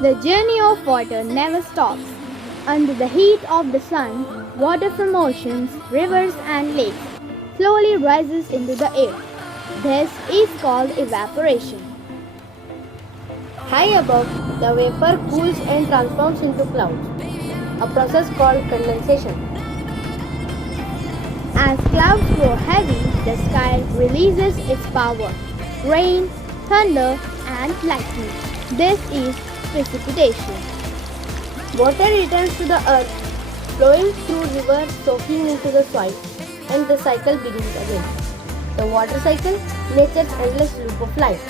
The journey of water never stops. Under the heat of the sun, water from oceans, rivers, and lakes slowly rises into the air. This is called evaporation. High above, the vapor cools and transforms into clouds, a process called condensation. As clouds grow heavy, the sky releases its power rain, thunder, and lightning. This is precipitation. Water returns to the earth, flowing through rivers, soaking into the soil, and the cycle begins again. The water cycle, nature's endless loop of life.